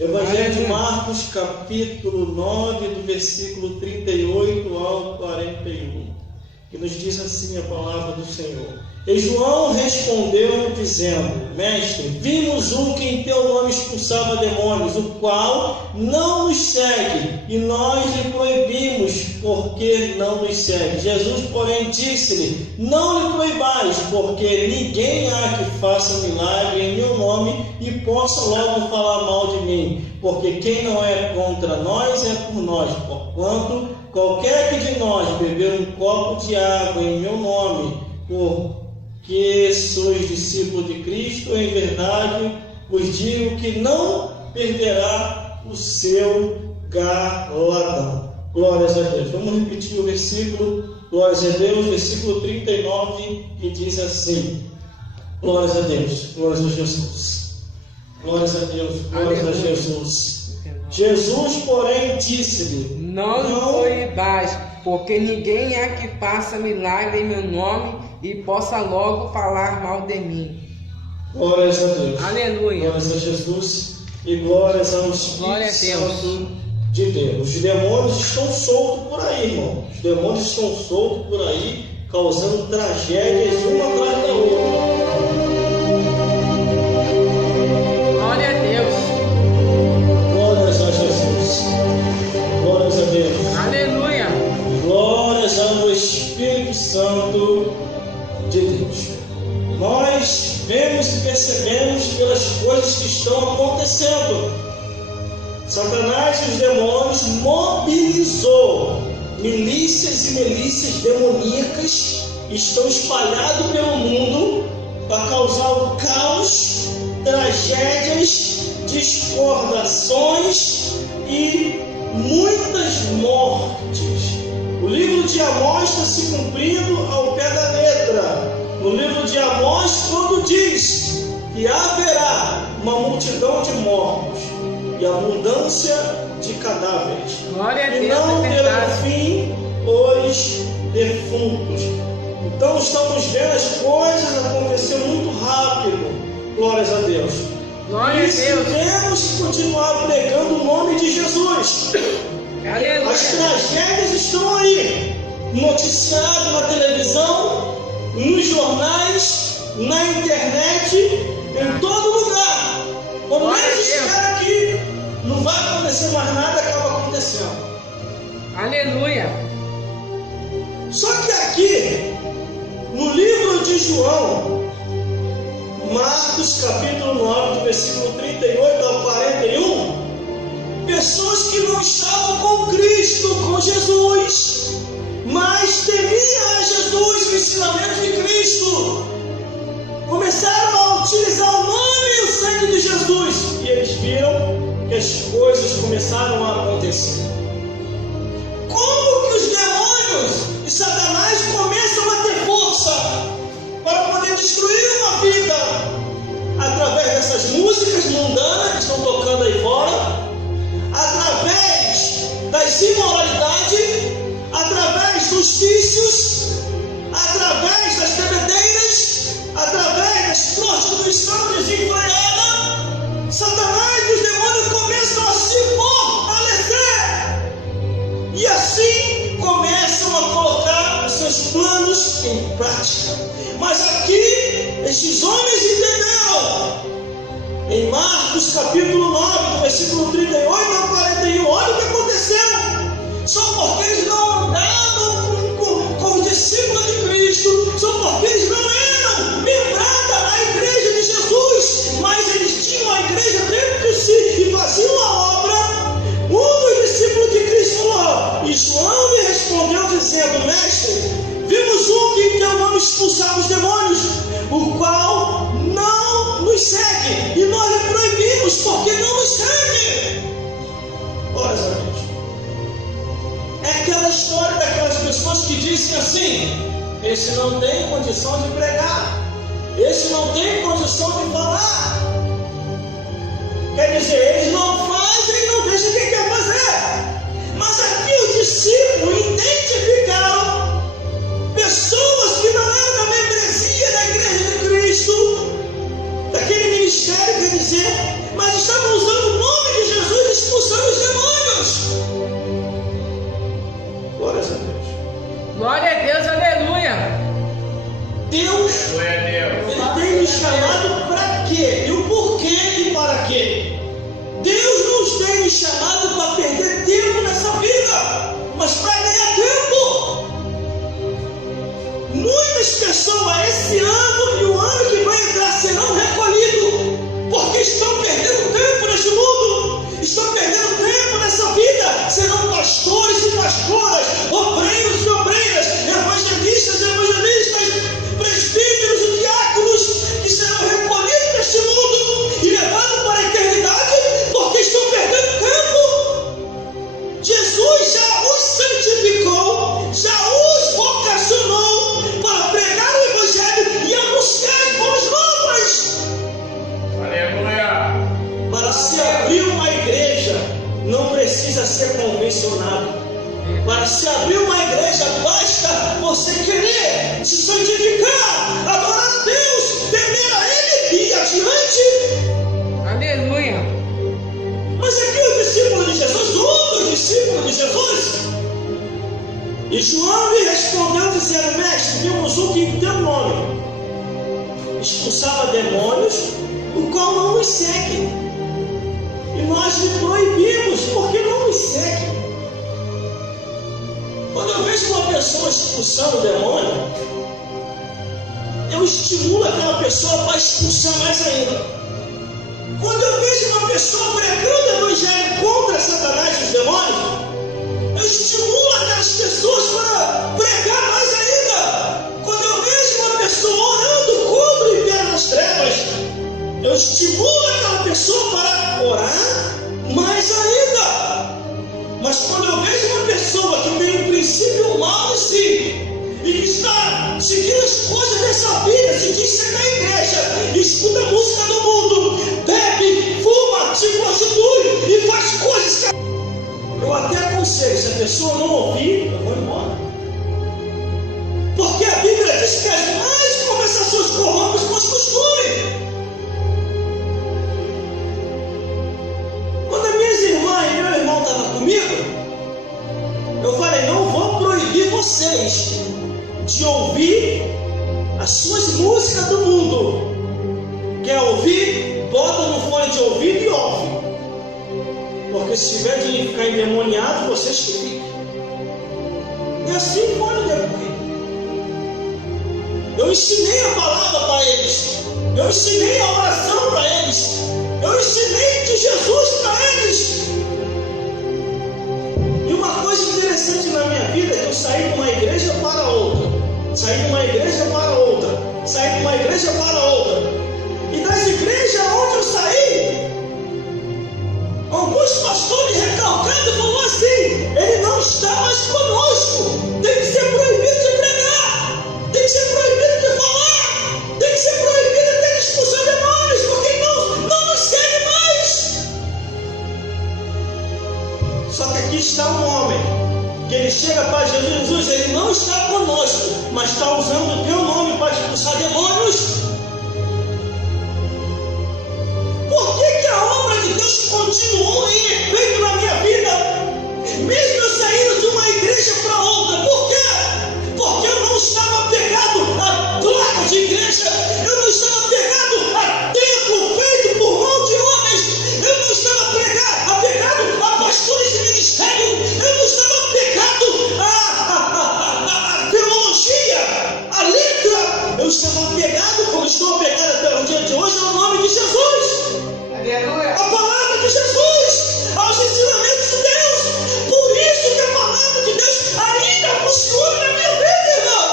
Evangelho de Marcos, capítulo 9, do versículo 38 ao 41, que nos diz assim a palavra do Senhor. E João respondeu dizendo: Mestre, vimos um que em teu nome expulsava demônios, o qual não nos segue, e nós lhe proibimos, porque não nos segue. Jesus, porém, disse-lhe: Não lhe proibais, porque ninguém há que faça milagre em meu nome e possa logo falar mal de mim, porque quem não é contra nós é por nós, porquanto qualquer que de nós beber um copo de água em meu nome, porque sois discípulos de Cristo, em verdade vos digo que não perderá o seu galardão. Glórias a Deus. Vamos repetir o versículo, glórias a Deus, versículo 39, que diz assim: glórias a Deus, glórias a Jesus. Glórias a Deus, glórias a Jesus. Jesus, porém, disse-lhe: Não lhe proibais, porque ninguém é que faça milagre em meu nome e possa logo falar mal de mim. Glórias a Deus. Aleluia. Glórias a Jesus e glórias ao Espírito Santo de Deus. Os demônios estão soltos por aí, irmão. Os demônios estão soltos por aí, causando tragédias uma atrás da outra. Glória a Deus. Glórias a Jesus. Glórias a Deus. Aleluia. Glórias ao Espírito Santo de Deus. Nós vemos e percebemos pelas coisas que estão acontecendo. Satanás e os demônios mobilizou milícias e milícias demoníacas, estão espalhados pelo mundo para causar o caos, tragédias, discordações e muitas mortes. O livro de Amós está se cumprindo ao pé da letra. No livro de Amós, quando diz que haverá uma multidão de mortos e abundância de cadáveres, Glória a Deus, e não é terão verdade. fim os defuntos. Então estamos vendo as coisas acontecendo muito rápido. Glórias a Deus. Glória a E Deus. temos que continuar pregando o nome de Jesus. Aleluia. As tragédias estão aí, noticiado na televisão, nos jornais, na internet, em todo lugar. Quando menos espera que não vai acontecer mais nada, acaba acontecendo. Aleluia. Só que aqui, no livro de João, Marcos capítulo 9, do versículo 38 ao 41, pessoas que não estavam com Cristo, com Jesus, mas temiam a Jesus, o ensinamento de Cristo, começaram a utilizar o nome e o sangue de Jesus, e eles viram que as coisas começaram a acontecer. Como que os demônios e Satanás começam a ter força para poder destruir uma vida através dessas músicas mundanas que estão tocando aí fora, através das imoralidades, através dos vícios, através das bebedeiras, através das prostituição desenfreada. Satanás e os demônios começam a se fortalecer e assim começam a colocar os seus planos em prática. Mas aqui estes homens entenderam. Em Marcos capítulo 9, do versículo 38 ao 41, olha o que aconteceu. Só porque eles não andavam como discípulos de Cristo, só porque eles não eram membros da igreja de Jesus, mas eles tinham a igreja dentro de si e faziam a obra. Um dos discípulos de Cristo falou, e João lhe respondeu dizendo: Mestre, vimos um que em teu nome expulsava os demônios, o qual não nos segue, e nós lhe proibimos, porque não nos segue. Olha, Deus. É aquela história daquelas pessoas que dizem assim: esse não tem condição de pregar, esse não tem condição de falar. Quer dizer, eles não fazem, não deixam quem quer fazer. Mas aqui os discípulos identificaram pessoas que não eram da membresia da igreja de Cristo, daquele ministério, quer dizer, mas estavam usando o nome de ser convencionado. Para se abrir uma igreja, basta você querer se santificar, adorar a Deus, temer a Ele e ir adiante. Aleluia. Mas aqui os discípulos de Jesus, outros discípulos de Jesus, e João lhe respondeu dizendo: Mestre, vimos um que em teu nome expulsava demônios, o qual não nos segue. E nós lhe proibimos, porque não nos segue. Quando eu vejo uma pessoa expulsando o demônio, eu estimulo aquela pessoa para expulsar mais ainda. Quando eu vejo uma pessoa pregando o evangelho contra Satanás e os demônios, eu estimulo aquelas pessoas para pregar mais ainda. Quando eu vejo uma pessoa orando contra o inferno das trevas, eu estimulo aquela pessoa para orar mais ainda. Mas quando eu vejo uma pessoa que tem um princípio mau em si e que está seguindo as coisas dessa vida, se diz ser da igreja, escuta a música do mundo, bebe, fuma, se prostitui e faz coisas que eu até aconselho, se a pessoa não ouvir, eu vou embora. Porque a Bíblia diz que as más conversações corrompem os bons costumes. Quando as minhas irmãs e meu irmão estavam comigo, eu falei: não vou proibir vocês de ouvir as suas músicas do mundo. Quer ouvir? Bota no fone de ouvido e ouve. Porque se tiver de ficar endemoniado, vocês que fiquem. E assim foi depois. Eu ensinei a palavra para eles. Eu ensinei a oração para eles. Eu ensinei de Jesus para eles. E uma coisa interessante na minha vida é que eu saí de uma igreja para outra. Saí de uma igreja para outra. Saí de uma igreja para outra. E das igrejas onde eu saí, alguns pastores recalcados falaram assim: ele não está mais conosco. Tem que ser proibido de pregar. Tem que ser proibido de falar. Tem que ser proibido até de expulsar demônios, porque não nos segue mais. Só que aqui está um homem que ele chega para Jesus: ele não está conosco, mas está usando o teu nome para expulsar demônios. Por que a obra de Deus continuou em efeito na minha vida, mesmo eu saindo de uma igreja para outra? Por quê? Porque eu não estava pegado a placa de igreja, eu não estava pegado a templo feito por mão de homens, eu não estava apegado a pastores de ministério, eu não estava apegado a teologia, a letra. Eu estava apegado, como estou apegado até o dia de hoje, ao nome de Jesus. Aleluia. A palavra de Jesus, aos ensinamentos de Deus. Por isso que a palavra de Deus ainda funciona na minha vida, irmão.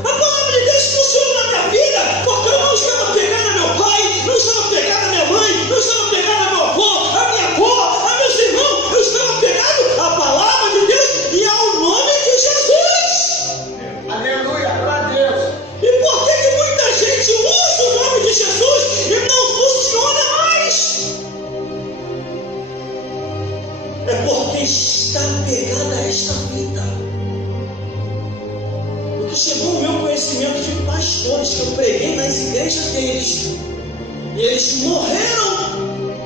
A palavra de Deus funciona na minha vida porque eu não estava pegando a meu pai, não estava pegando a minha mãe, não estava pegando a meu avô, a minha avó, a meus irmãos. Eu estava pegando a palavra de Deus e ao nome de Jesus. Aleluia. Glória a Deus. E por que muita gente usa o nome de Jesus e não funciona mais? É porque está pegada a esta vida. Porque chegou o meu conhecimento de pastores que eu preguei nas igrejas deles. E eles morreram